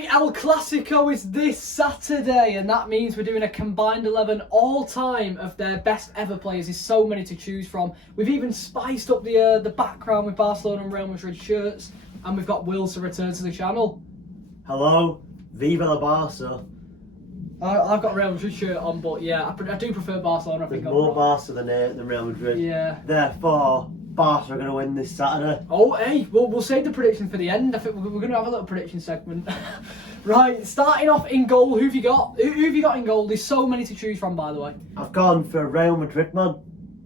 Right, El Classico is this Saturday, and that means we're doing a combined 11 all-time of their best ever players. There's so many to choose from. We've even spiced up the background with Barcelona and Real Madrid shirts, and we've got Will to return to the channel. Hello, Viva la Barca. I've got a Real Madrid shirt on, but yeah, I do prefer Barcelona. I think There's more Barca than Real Madrid. Yeah. Therefore, Barca are going to win this Saturday. Oh, hey, we'll save the prediction for the end. I think we're going to have a little prediction segment. Right, starting off in goal, who have you got? Who have you got in goal? There's so many to choose from, by the way. I've gone for Real Madrid, man.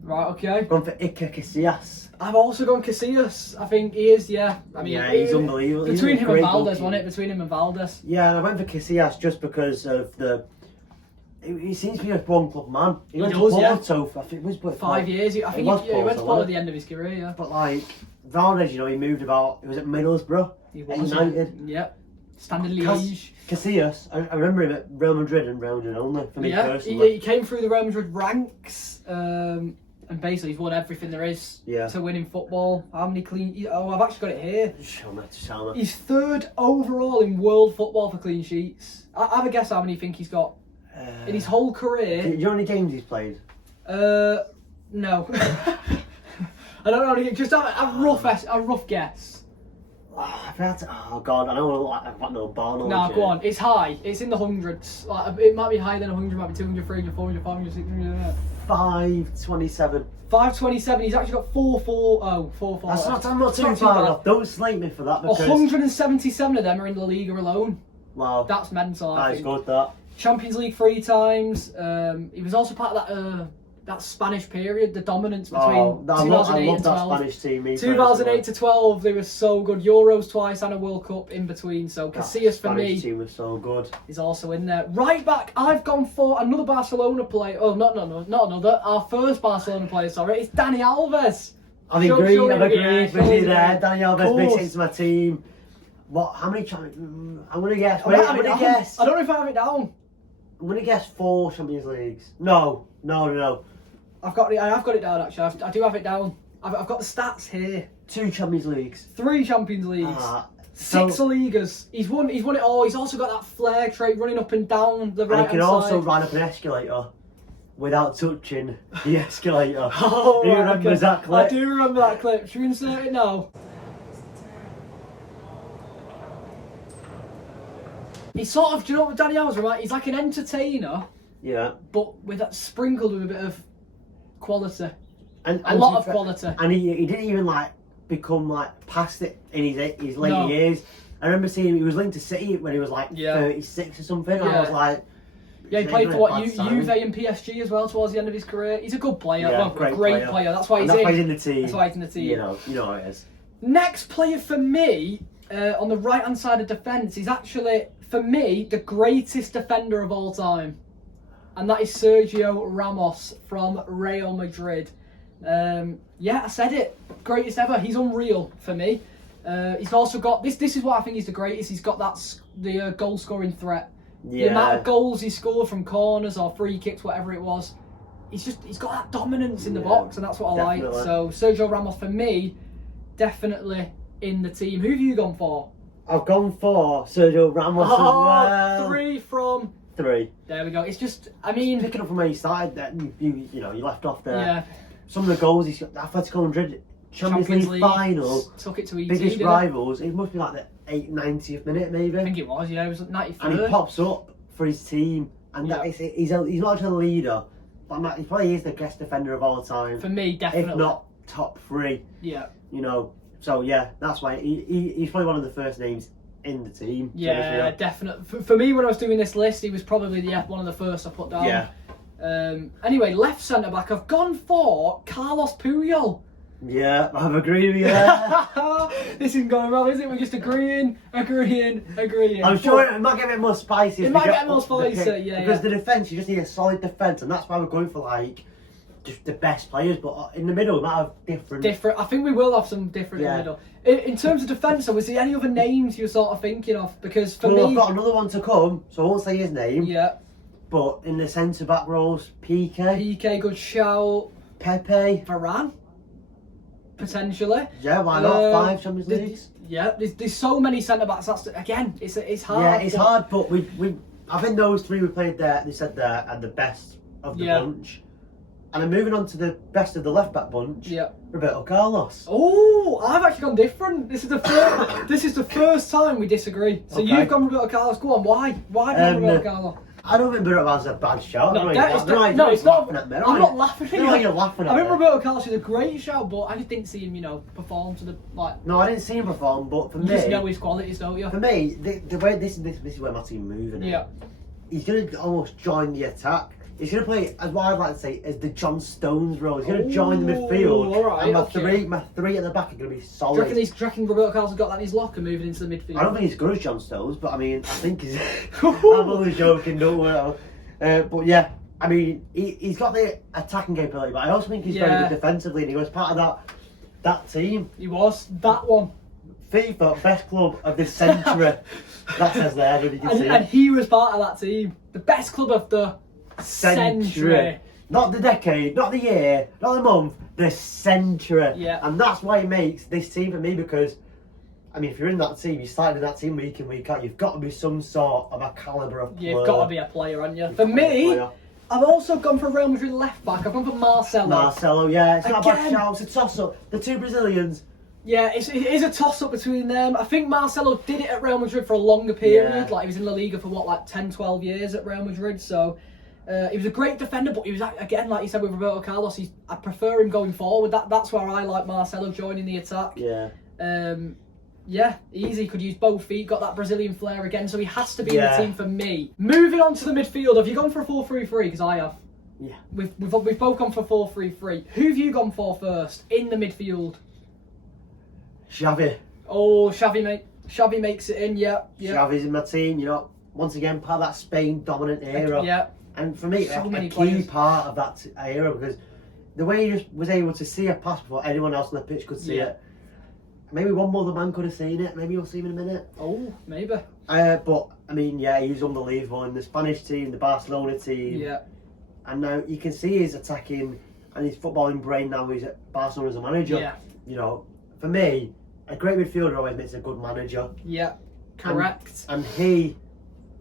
Right, okay. I've gone for Iker Casillas. I've also gone Casillas. I think he is, yeah. I mean, yeah, he's unbelievable. Between him and Valdez, wasn't it? Between him and Valdez. Yeah, and I went for Casillas just because of the... He seems to be a one club man. He went to Porto for, I think it was 5 years. I think he went to Porto at the end of his career, yeah. But like, Valdez, you know, he moved about, he was at Middlesbrough, United. Yep. Standard Liège. Casillas, I remember him at Real Madrid and Real Madrid only, for me personally. He came through the Real Madrid ranks, and basically he's won everything there is to win in football. How many clean... Oh, I've actually got it here. Show me. He's third overall in world football for clean sheets. I have a guess how many you think he's got. In his whole career... Do you know how many games he's played? No. I don't know how many... Just a rough guess. Oh God, I know I've got no bar knowledge. No, go on. It's high. It's in the hundreds. Like, it might be higher than 100, might be 200, 300, 400, 500, 600. 527. 527. He's actually got 440. I'm not too far off. Don't slate me for that because... 177 of them are in La Liga alone. Wow. That's mental, I think. That is good, that. Champions League 3 times. He was also part of that Spanish period, the dominance between 2008 and 12. That Spanish team. 2008 to 12, they were so good. Euros twice and a World Cup in between. So Casillas for me, Spanish team was so good. Is also in there. Right back, I've gone for another Barcelona player. Oh, not another. Our first Barcelona player. Sorry, it's Dani Alves. I've agreed with you there. Dani Alves makes it into my team. What? How many? I'm gonna guess. I don't know if I have it down. I'm gonna guess 4 Champions Leagues. No. I have got it down actually. I do have it down. I've got the stats here. 2 Champions Leagues. 3 Champions Leagues. 6 Ligas. He's won it all. He's also got that flair trait running up and down the right hand side. And he can also run up an escalator without touching the escalator. Oh, do you remember that clip? I do remember that clip. Should we insert it now? He's sort of, do you know what Dani Alves reminds? He's like an entertainer. Yeah. But with that sprinkled with a bit of quality. And a lot of quality. And he didn't even become past it in his later years. I remember seeing him, he was linked to City when he was 36 or something. And I was like... Yeah, he played for Juve and PSG as well towards the end of his career. He's a good player. Yeah, great player. That's why he's in the team. That's why he's in the team. You know how it is. Next player for me, on the right hand side of defence, is actually, for me, the greatest defender of all time. And that is Sergio Ramos from Real Madrid. Yeah, I said it. Greatest ever. He's unreal for me. He's also got this. This is what I think he's the greatest. He's got the goal scoring threat. Yeah. The amount of goals he scored from corners or free kicks, whatever it was. He's got that dominance in the box, and that's what I like. So Sergio Ramos for me, definitely in the team. Who have you gone for? I've gone for Sergio Ramos as well. 3 from 3. There we go. It's just, I mean, picking up from where you started, that you left off there. Yeah. Some of the goals he's got. Atletico Madrid Champions League final. Took it to ET. Biggest rivals. It must be the 90th minute maybe. I think it was. Yeah, it was 93rd. And he pops up for his team, and he's not just a leader, but he probably is the best defender of all time. For me, definitely. If not top 3. Yeah. So yeah, that's why he's probably one of the first names in the team. Yeah, definitely. For me, when I was doing this list, he was probably one of the first I put down. Yeah. Anyway, left centre back, I've gone for Carlos Puyol. Yeah, I've agreed with you there. This isn't going well, is it? We're just agreeing. I'm sure it might get a bit more spicy. It might get more spicy, yeah. Because the defence, you just need a solid defence, and that's why we're going for just the best players. But in the middle, we might have different. I think we will have some different in the middle. In terms of defence, was there any other names you're sort of thinking of? Because for me, I've got another one to come, so I won't say his name. Yeah. But in the centre back roles, Piqué. Piqué, good shout. Pepe. Varane. Potentially. Yeah, why not? 5 Champions Leagues. Yeah, there's so many centre backs. That's again, it's hard. Yeah, it's hard, but I think those three we played there, they said there, are the best of the bunch. And then moving on to the best of the left back bunch. Yeah. Roberto Carlos. Oh, I've actually gone different. This is the first time we disagree. So Okay. you've gone Roberto Carlos. Go on, why? Why have you gone Roberto Carlos? I don't think Roberto Carlos is a bad shout. No, it's not. I'm not laughing at you. No, you're laughing at I me. think Roberto Carlos is a great shout, but I just didn't see him, perform to the like. No, I didn't see him perform, but for You me, just know his qualities, don't you? for me, the way this is where my team moving. Yeah. He's gonna almost join the attack. He's going to play, as what I'd like to say, as the John Stones role. He's going to join the midfield. All right, and my three at the back are going to be solid. Do you reckon Roberto Carlos has got that in his locker moving into the midfield? I don't think he's as good as John Stones, but I mean, I think he's... I'm only joking, don't worry. But yeah, I mean, he's got the attacking capability, but I also think he's very good defensively, and he was part of that team. He was. That one. FIFA, best club of this century. That says there, but you can see. And he was part of that team. The best club of the... century. Not the decade, not the year, not the month, the century. Yeah. And that's why it makes this team for me, because I mean, if you're in that team, you started in that team week in, week out, you've got to be some sort of a calibre of player. You've got to be a player, haven't you? For me, I've also gone for Real Madrid left back. I've gone for Marcelo. Marcelo, yeah, it's not a bad shout. It's a toss up. The two Brazilians. Yeah, it is a toss-up between them. I think Marcelo did it at Real Madrid for a longer period. Like, he was in La Liga for, 10, 12 years at Real Madrid. So, he was a great defender, but he was, again, like you said with Roberto Carlos, I prefer him going forward. That's where I like Marcelo joining the attack. Yeah. Yeah, easy. Could use both feet. Got that Brazilian flair again, so he has to be in the team for me. Moving on to the midfield. Have you gone for a 4-3-3? Because I have. Yeah. We've both gone for 4-3-3. Who have you gone for first in the midfield? Xavi. Oh, Xavi, mate. Xavi makes it in, yeah. Xavi's in my team, once again, part of that Spain dominant era. Yeah. And for me, So a many key players. part of that era, because the way he just was able to see a pass before anyone else on the pitch could see it. Maybe one more man could have seen it. Maybe you'll see him in a minute. Oh, maybe. But, I mean, yeah, he's unbelievable in the Spanish team, the Barcelona team. Yeah. And now you can see his attacking and his footballing brain now he's at Barcelona as a manager. Yeah. For me, a great midfielder always makes a good manager. Yeah, correct. And he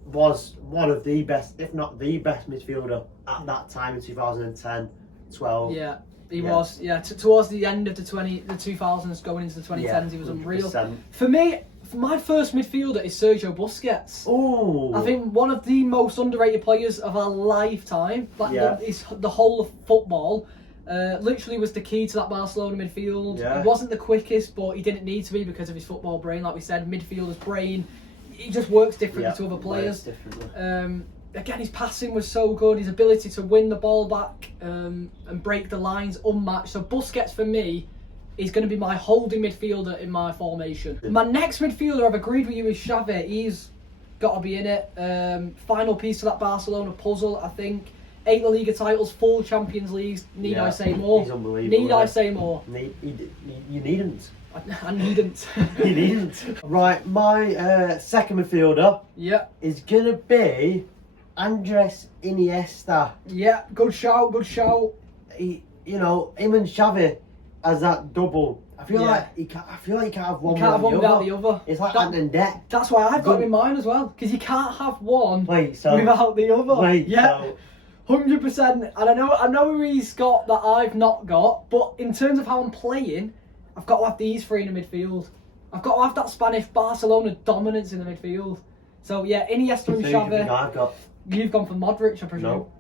was one of the best, if not the best midfielder at that time in 2010, 12. Yeah, he was. Yeah, towards the end of the 2000s, going into the 2010s, he was unreal. 100%. For me, my first midfielder is Sergio Busquets. Oh, I think one of the most underrated players of our lifetime. The whole of football. Literally was the key to that Barcelona midfield. Yeah. He wasn't the quickest, but he didn't need to be because of his football brain. Like we said, midfielder's brain, he just works differently to other players. Again, his passing was so good. His ability to win the ball back and break the lines, unmatched. So Busquets for me is going to be my holding midfielder in my formation. My next midfielder, I've agreed with you, is Xavi. He's got to be in it. Final piece to that Barcelona puzzle, I think. 8 La Liga titles, 4 Champions Leagues. Need I say more? He's unbelievable. Need I say more? You needn't. I needn't. You needn't. Right, my second midfielder is going to be Andres Iniesta. Yeah, good shout, good shout. Him and Xavi as that double. I feel like you can't have one without the other. It's like hand and deck. That's why I've got him in mind as well, because you can't have one without the other. 100%. And I know who he's got that I've not got, but in terms of how I'm playing, I've got to have these three in the midfield. I've got to have that Spanish Barcelona dominance in the midfield. So yeah, Iniesta and Xavi. You've gone for Modric, I presume. No.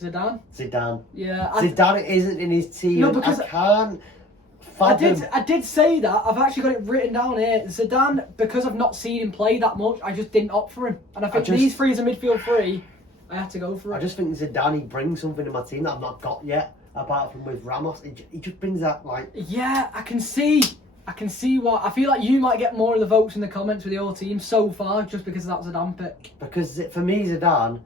Zidane. Yeah. Zidane isn't in his team. No, because I can't. I did say that. I've actually got it written down here. Zidane, because I've not seen him play that much, I just didn't opt for him. And I think these three as a midfield three, I had to go for it. I just think Zidane, he brings something to my team that I've not got yet, apart from with Ramos. He just brings that, Yeah, I can see what... I feel like you might get more of the votes in the comments with your team so far, just because of that Zidane pick. Because for me, Zidane,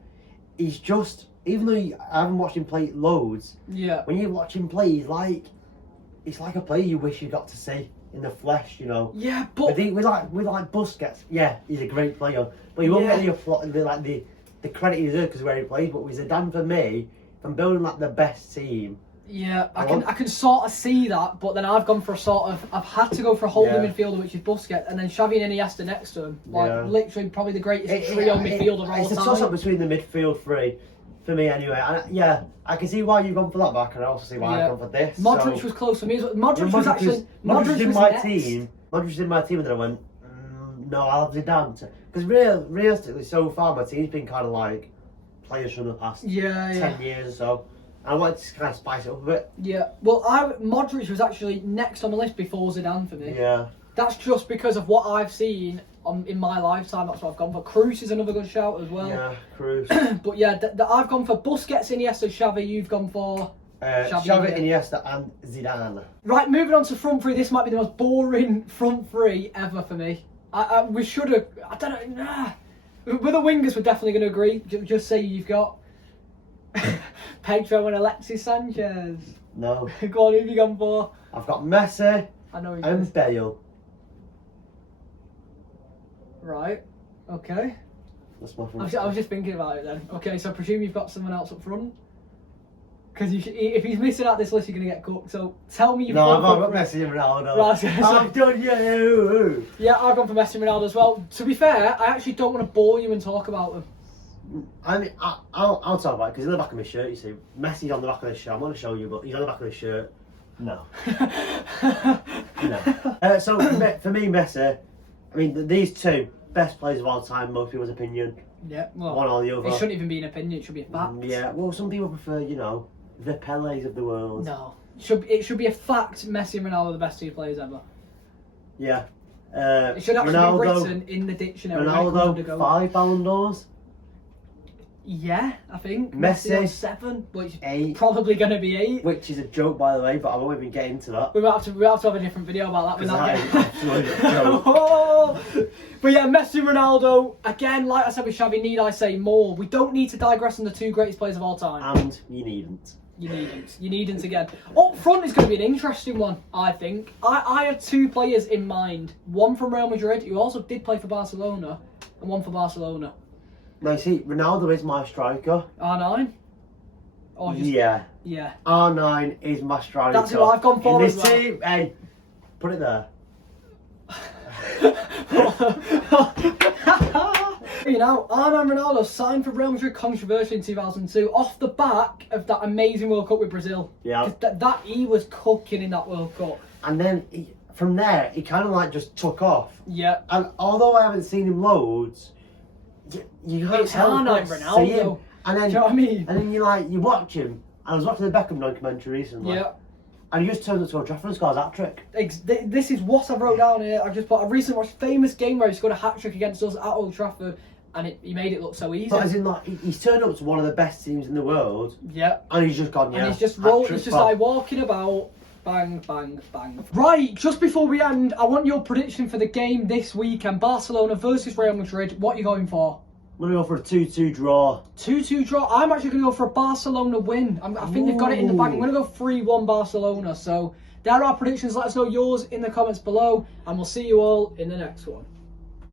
he's just... Even though I haven't watched him play loads, when you watch him play, he's like a player you wish you got to see in the flesh, Yeah, but... With like Busquets, he's a great player, but he won't get the credit he deserves because where he plays. But with Zidane, for me, if I'm building the best team, Yeah, I can sort of see that, but then I've gone for I've had to go for a holding midfielder, which is Busquets, and then Xavi and Iniesta next to him. Literally probably the greatest trio midfielder of all time. It's a toss-up between the midfield three, for me anyway. I can see why you've gone for that back, and I also see why I've gone for this. Modric was close for me. Modric was in my team. Modric was in my team, and then I went, no, I'll have Zidane. Because realistically, so far, my team's been kind of like players from the past 10 years or so. I wanted to kind of spice it up a bit. Yeah, well, Modric was actually next on the list before Zidane for me. Yeah. That's just because of what I've seen in my lifetime. That's what I've gone for. Cruz is another good shout as well. Yeah, Cruz. But yeah, I've gone for Busquets, Iniesta, Xavi. You've gone for Xavi, Iniesta, and Zidane. Right, moving on to front three. This might be the most boring front three ever for me. We should have. I don't know. Nah. With the wingers, we're definitely going to agree. Just say you've got Pedro and Alexis Sanchez. No. Go on, who have you gone for? I've got Messi and Bale. Right. Okay. That's my I was just thinking about it then. Okay, so I presume you've got someone else up front. Because if he's missing out this list, you're going to get cooked. So tell me you've got Messi and Ronaldo. Right, I've done you. Yeah, I've gone for Messi and Ronaldo as well. To be fair, I actually don't want to bore you and talk about them. I mean, I'll talk about it because he's on the back of my shirt, you see. Messi's on the back of his shirt. I'm going to show you, but he's on the back of his shirt. No. No. So, for me, Messi, I mean, these two, best players of all time, most people's opinion. Yeah, well, one or the other. It shouldn't even be an opinion, it should be a fact. Yeah, well, some people prefer, the Pelés of the world. No. It should be a fact Messi and Ronaldo are the best two players ever. Yeah. It should actually be written in the dictionary. Ronaldo, 5 Ballon d'Ors. Yeah, I think. Messi 7, which 8. Probably going to be 8. Which is a joke, by the way, but I won't even get into that. We might have to have a different video about that. That is absolutely a joke. But yeah, Messi, Ronaldo, again, like I said with Xavi, need I say more? We don't need to digress on the two greatest players of all time. And you needn't. You needn't again. Up front is going to be an interesting one, I think. I had 2 players in mind. One from Real Madrid, who also did play for Barcelona, and one for Barcelona. Now, you see, Ronaldo is my striker. R9? Yeah. R9 is my striker. That's who I've gone for in this team. Hey, put it there. You know, R9 Ronaldo signed for Real Madrid controversially in 2002 off the back of that amazing World Cup with Brazil. Yeah. He was cooking in that World Cup. And then from there, he kind of like just took off. Yeah. And although I haven't seen him loads, you can't tell R9 Ronaldo. And then, do you know what I mean? And then you watch him. And I was watching the Beckham documentary recently. Yeah. And he just turns up to Old Trafford and scores a hat-trick. This is what I wrote down here. I recently watched a famous game where he scored a hat-trick against us at Old Trafford, and he made it look so easy. But as in, like, he's turned up to one of the best teams in the world. Yeah. And he's just gone, And he's just like walking about, bang, bang, bang. Right, just before we end, I want your prediction for the game this weekend. Barcelona versus Real Madrid. What are you going for? I'm going to go for a 2-2 draw. 2-2 draw. I'm actually going to go for a Barcelona win. I think they've got it in the bag. I'm going to go 3-1 Barcelona. So there are our predictions. Let us know yours in the comments below. And we'll see you all in the next one.